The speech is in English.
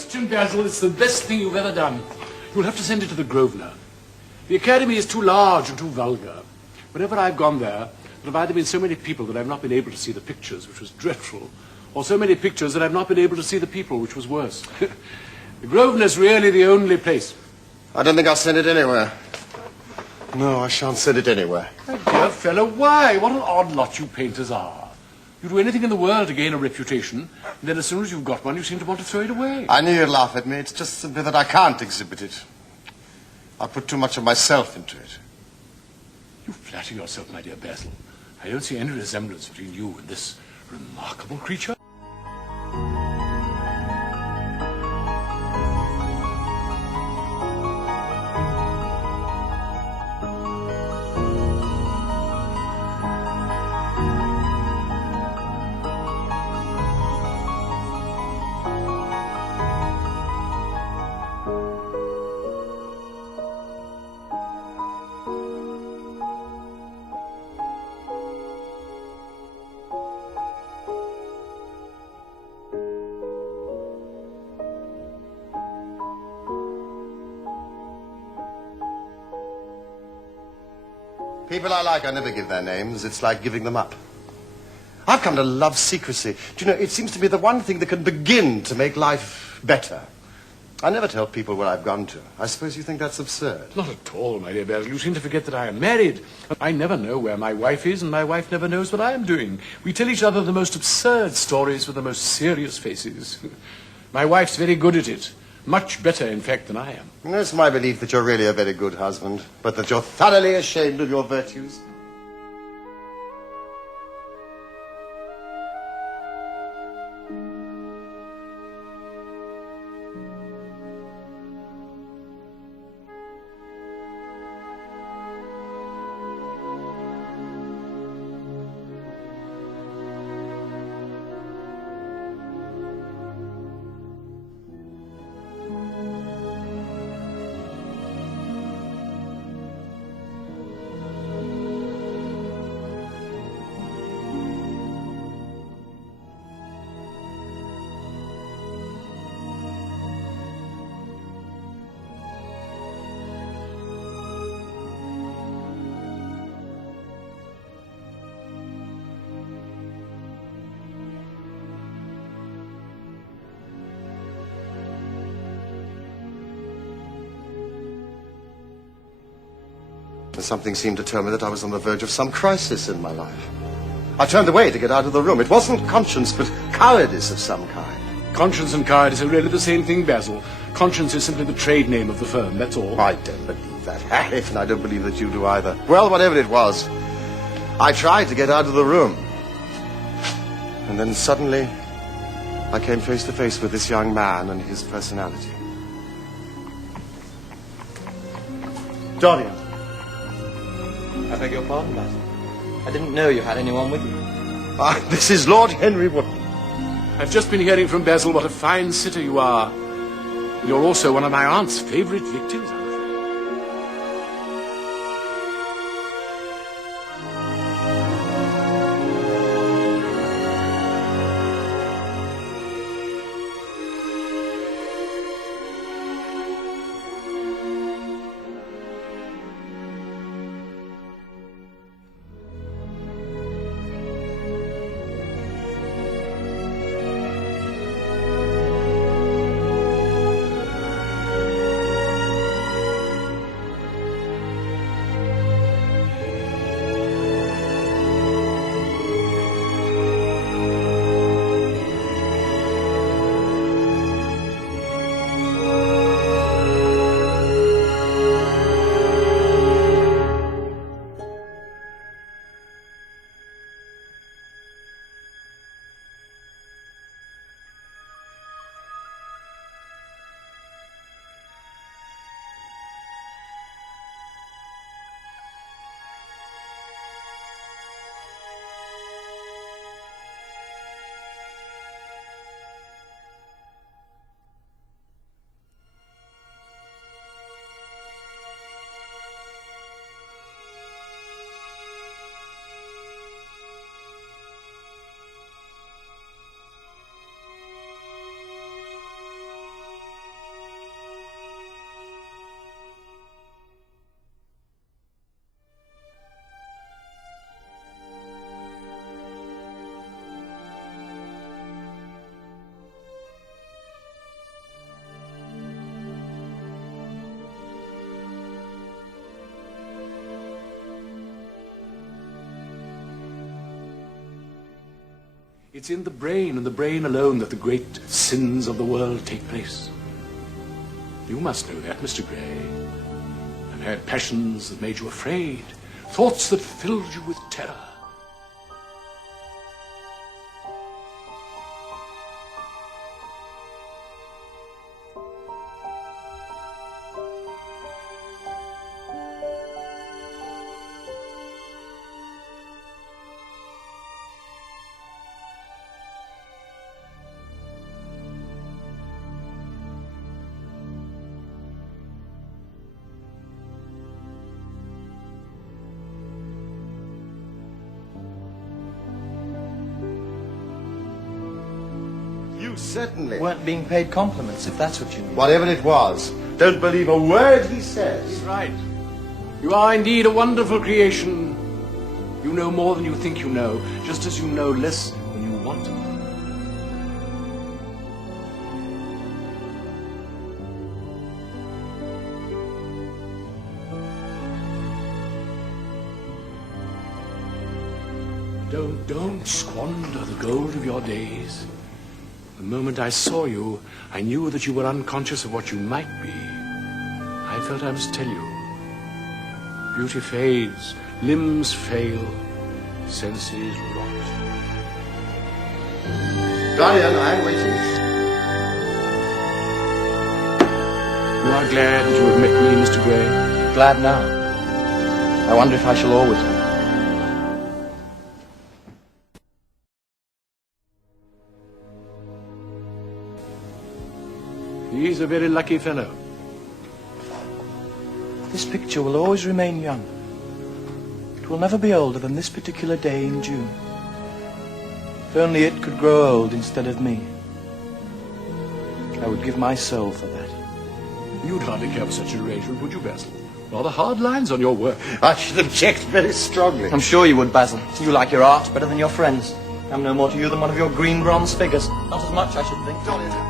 question, Basil. It's the best thing you've ever done. You'll have to send it to the Grosvenor. The Academy is too large and too vulgar. Whenever I've gone there, there have either been so many people that I've not been able to see the pictures, which was dreadful, or so many pictures that I've not been able to see the people, which was worse. The Grosvenor's really the only place. I don't think I'll send it anywhere. No, I shan't send it anywhere. My dear fellow, why? What an odd lot you painters are. You do anything in the world to gain a reputation, and then as soon as you've got one, you seem to want to throw it away. I knew you'd laugh at me. It's just simply that I can't exhibit it. I put too much of myself into it. You flatter yourself, my dear Basil. I don't see any resemblance between you and this remarkable creature. People I like, I never give their names. It's like giving them up. I've come to love secrecy. Do you know, it seems to be the one thing that can begin to make life better. I never tell people where I've gone to. I suppose you think that's absurd. Not at all, my dear Basil. You seem to forget that I am married. I never know where my wife is, and my wife never knows what I am doing. We tell each other the most absurd stories with the most serious faces. My wife's very good at it. Much better, in fact, than I am. It's my belief that you're really a very good husband, but that you're thoroughly ashamed of your virtues. Something seemed to tell me that I was on the verge of some crisis in my life. I turned away to get out of the room. It wasn't conscience, but cowardice of some kind. Conscience and cowardice are really the same thing, Basil. Conscience is simply the trade name of the firm, that's all. I don't believe that, Harriet, and I don't believe that you do either. Well, whatever it was, I tried to get out of the room. And then suddenly, I came face to face with this young man and his personality. Dorian. I beg your pardon, Basil. I didn't know you had anyone with you. This is Lord Henry Wotton. I've just been hearing from Basil what a fine sitter you are. You're also one of my aunt's favourite victims, I'm afraid. It's in the brain, and the brain alone, that the great sins of the world take place. You must know that, Mr. Gray. I've had passions that made you afraid, thoughts that filled you with terror. You certainly Weren't being paid compliments, if that's what you mean. Whatever it was, don't believe a word he says. He's right. You are indeed a wonderful creation. You know more than you think you know, just as you know less than you want to know. Don't squander the gold of your days. The moment I saw you, I knew that you were unconscious of what you might be. I felt I must tell you. Beauty fades, limbs fail, senses rot. Dorian, I'm waiting. You are glad that you have met me, Mr. Gray? Glad now. I wonder if I shall always be. He's a very lucky fellow. This picture will always remain young. It will never be older than this particular day in June. If only it could grow old instead of me. I would give my soul for that. You'd hardly care for such an arrangement, would you, Basil? Rather hard lines on your work. I should object very strongly. I'm sure you would, Basil. You like your art better than your friends. I'm no more to you than one of your green bronze figures. Not as much, I should think. Dorian.